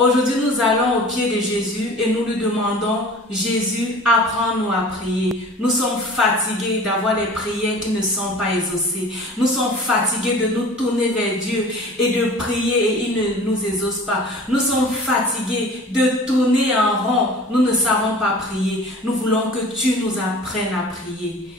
Aujourd'hui, nous allons au pied de Jésus et nous lui demandons, Jésus, apprends-nous à prier. Nous sommes fatigués d'avoir des prières qui ne sont pas exaucées. Nous sommes fatigués de nous tourner vers Dieu et de prier et il ne nous exauce pas. Nous sommes fatigués de tourner en rond. Nous ne savons pas prier. Nous voulons que tu nous apprennes à prier.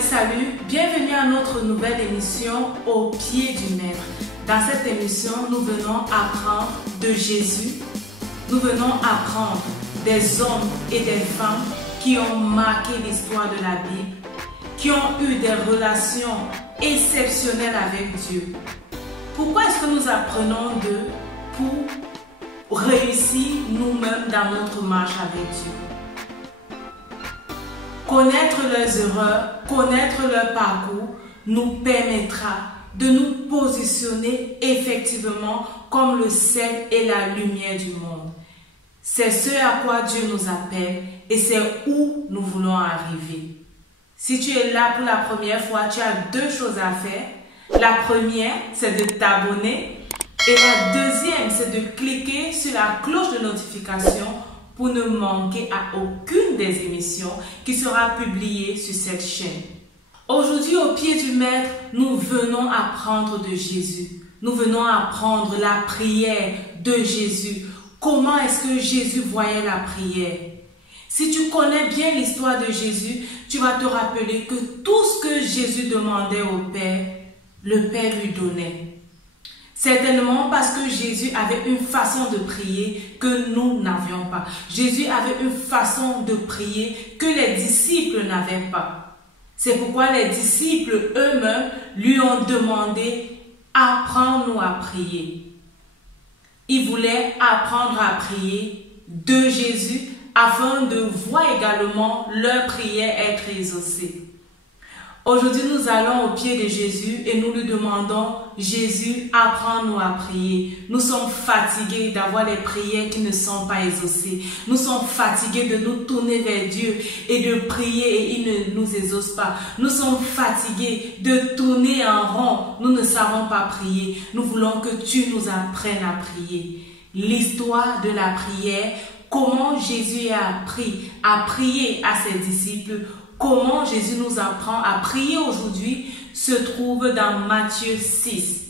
Salut, bienvenue à notre nouvelle émission Au pied du Maître. Dans cette émission, nous venons apprendre de Jésus. Nous venons apprendre des hommes et des femmes qui ont marqué l'histoire de la Bible, qui ont eu des relations exceptionnelles avec Dieu. Pourquoi est-ce que nous apprenons d'eux? Pour réussir nous-mêmes dans notre marche avec Dieu. Connaître leurs erreurs, connaître leur parcours nous permettra de nous positionner effectivement comme le sel et la lumière du monde. C'est ce à quoi Dieu nous appelle et c'est où nous voulons arriver. Si tu es là pour la première fois, tu as deux choses à faire. La première, c'est de t'abonner et la deuxième, c'est de cliquer sur la cloche de notification pour ne manquer à aucune des émissions qui sera publiée sur cette chaîne. Aujourd'hui, au pied du Maître, nous venons apprendre de Jésus. Nous venons apprendre la prière de Jésus. Comment est-ce que Jésus voyait la prière? Si tu connais bien l'histoire de Jésus, tu vas te rappeler que tout ce que Jésus demandait au Père, le Père lui donnait. Certainement parce que Jésus avait une façon de prier que nous n'avions pas. Jésus avait une façon de prier que les disciples n'avaient pas. C'est pourquoi les disciples eux-mêmes lui ont demandé « Apprends-nous à prier ». Ils voulaient apprendre à prier de Jésus afin de voir également leur prière être exaucée. Aujourd'hui, nous allons au pied de Jésus et nous lui demandons, Jésus, apprends-nous à prier. Nous sommes fatigués d'avoir des prières qui ne sont pas exaucées. Nous sommes fatigués de nous tourner vers Dieu et de prier et il ne nous exauce pas. Nous sommes fatigués de tourner en rond. Nous ne savons pas prier. Nous voulons que tu nous apprennes à prier. L'histoire de la prière, comment Jésus a appris à prier à ses disciples. Comment Jésus nous apprend à prier aujourd'hui se trouve dans Matthieu 6.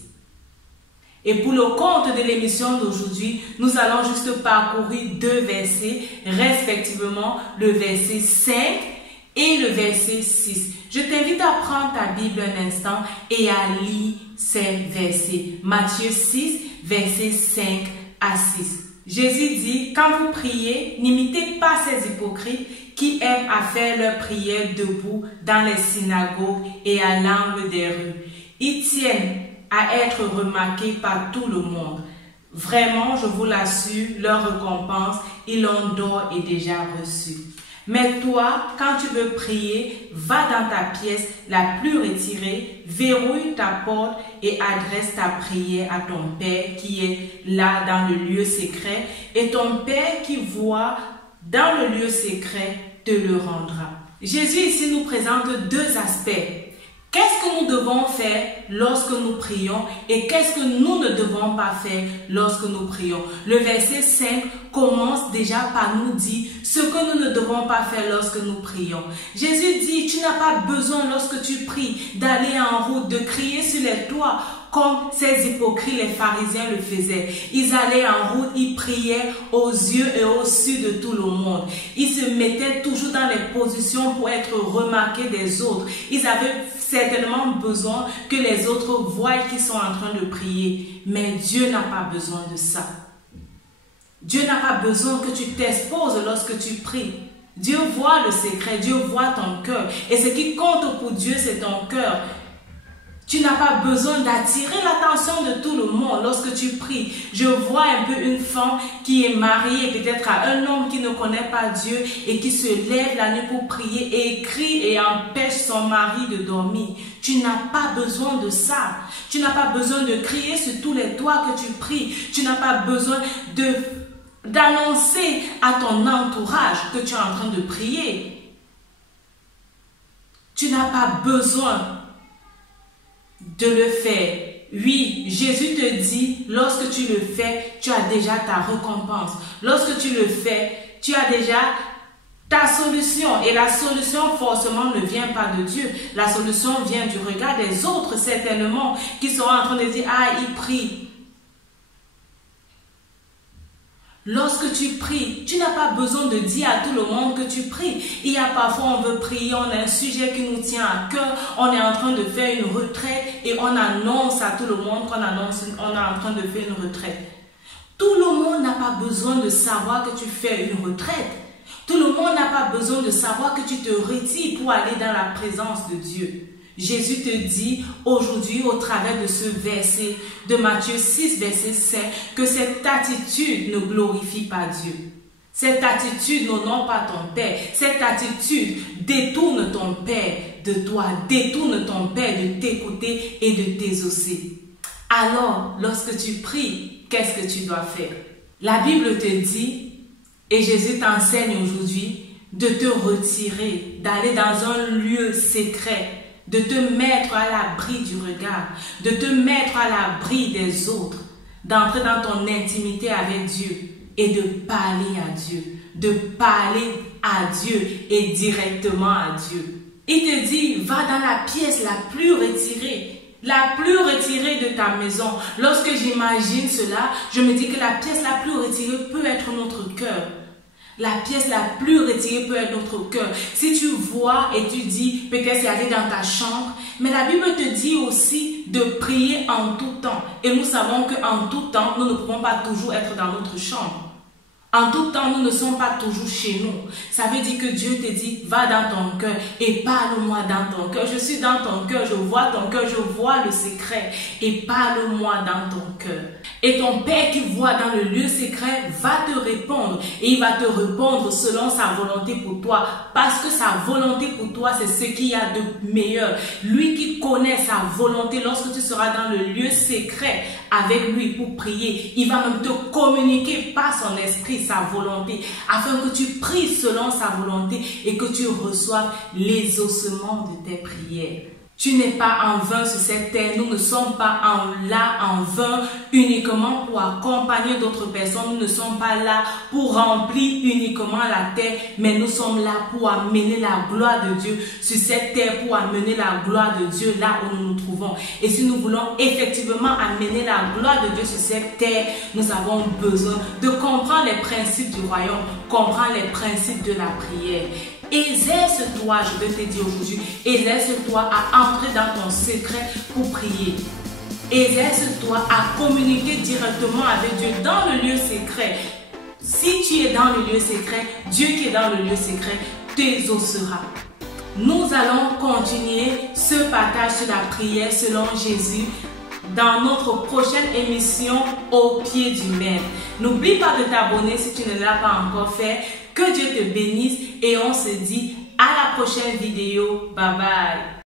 Et pour le compte de l'émission d'aujourd'hui, nous allons juste parcourir deux versets, respectivement le verset 5 et le verset 6. Je t'invite à prendre ta Bible un instant et à lire ces versets. Matthieu 6, versets 5 à 6. Jésus dit, quand vous priez, n'imitez pas ces hypocrites qui aiment à faire leur prière debout dans les synagogues et à l'angle des rues. Ils tiennent à être remarqués par tout le monde. Vraiment, je vous l'assure, leur récompense, ils l'ont d'or et déjà reçue. Mais toi, quand tu veux prier, va dans ta pièce la plus retirée, verrouille ta porte et adresse ta prière à ton Père qui est là dans le lieu secret. Et ton Père qui voit dans le lieu secret te le rendra. Jésus ici nous présente deux aspects. Qu'est-ce que nous devons faire lorsque nous prions et qu'est-ce que nous ne devons pas faire lorsque nous prions? Le verset 5 commence déjà par nous dire ce que nous ne devons pas faire lorsque nous prions. Jésus dit, tu n'as pas besoin lorsque tu pries d'aller en route, de crier sur les toits comme ces hypocrites, les pharisiens le faisaient. Ils allaient en route, ils priaient aux yeux et au su de tout le monde. Ils se mettaient toujours dans les positions pour être remarqués des autres. Ils avaient certainement besoin que les autres voient qu'ils sont en train de prier. Mais Dieu n'a pas besoin de ça. Dieu n'a pas besoin que tu t'exposes lorsque tu pries. Dieu voit le secret, Dieu voit ton cœur. Et ce qui compte pour Dieu, c'est ton cœur. Tu n'as pas besoin d'attirer l'attention de tout le monde lorsque tu pries. Je vois un peu une femme qui est mariée peut-être à un homme qui ne connaît pas Dieu et qui se lève la nuit pour prier et crie et empêche son mari de dormir. Tu n'as pas besoin de ça. Tu n'as pas besoin de crier sur tous les toits que tu pries. Tu n'as pas besoin d'annoncer à ton entourage que tu es en train de prier. Tu n'as pas besoin de le faire. Oui, Jésus te dit, lorsque tu le fais, tu as déjà ta récompense. Lorsque tu le fais, tu as déjà ta solution. Et la solution forcément ne vient pas de Dieu. La solution vient du regard des autres certainement, qui seront en train de dire, ah, il prie. Lorsque tu pries, tu n'as pas besoin de dire à tout le monde que tu pries. Il y a parfois, on veut prier, on a un sujet qui nous tient à cœur, on est en train de faire une retraite et on annonce à tout le monde qu'on est en train de faire une retraite. Tout le monde n'a pas besoin de savoir que tu fais une retraite. Tout le monde n'a pas besoin de savoir que tu te retires pour aller dans la présence de Dieu. Jésus te dit aujourd'hui au travers de ce verset de Matthieu 6, verset 5, que cette attitude ne glorifie pas Dieu. Cette attitude n'honore pas ton Père. Cette attitude détourne ton Père de toi, détourne ton Père de t'écouter et de t'exaucer. Alors, lorsque tu pries, qu'est-ce que tu dois faire? La Bible te dit, et Jésus t'enseigne aujourd'hui, de te retirer, d'aller dans un lieu secret, de te mettre à l'abri du regard, de te mettre à l'abri des autres, d'entrer dans ton intimité avec Dieu et de parler à Dieu, de parler à Dieu et directement à Dieu. Il te dit, va dans la pièce la plus retirée de ta maison. Lorsque j'imagine cela, je me dis que la pièce la plus retirée peut être notre cœur. La pièce la plus retirée peut être notre cœur. Si tu vois et tu dis, peut-être c'est aller dans ta chambre, mais la Bible te dit aussi de prier en tout temps. Et nous savons qu'en tout temps, nous ne pouvons pas toujours être dans notre chambre. En tout temps, nous ne sommes pas toujours chez nous. Ça veut dire que Dieu te dit, va dans ton cœur et parle-moi dans ton cœur. Je suis dans ton cœur, je vois ton cœur, je vois le secret et parle-moi dans ton cœur. Et ton Père qui voit dans le lieu secret va te répondre et il va te répondre selon sa volonté pour toi. Parce que sa volonté pour toi, c'est ce qu'il y a de meilleur. Lui qui connaît sa volonté, lorsque tu seras dans le lieu secret avec lui pour prier, il va même te communiquer par son esprit sa volonté, afin que tu pries selon sa volonté et que tu reçoives l'exaucement de tes prières. Tu n'es pas en vain sur cette terre. Nous ne sommes pas là en vain uniquement pour accompagner d'autres personnes. Nous ne sommes pas là pour remplir uniquement la terre, mais nous sommes là pour amener la gloire de Dieu sur cette terre, pour amener la gloire de Dieu là où nous nous trouvons. Et si nous voulons effectivement amener la gloire de Dieu sur cette terre, nous avons besoin de comprendre les principes du royaume, comprendre les principes de la prière. Exerce-toi, je vais te dire aujourd'hui, exerce-toi à entrer dans ton secret pour prier. Exerce-toi à communiquer directement avec Dieu dans le lieu secret. Si tu es dans le lieu secret, Dieu qui est dans le lieu secret t'exaucera. Nous allons continuer ce partage sur la prière selon Jésus dans notre prochaine émission Au pied du Maître. N'oublie pas de t'abonner si tu ne l'as pas encore fait. Que Dieu te bénisse et on se dit à la prochaine vidéo. Bye bye.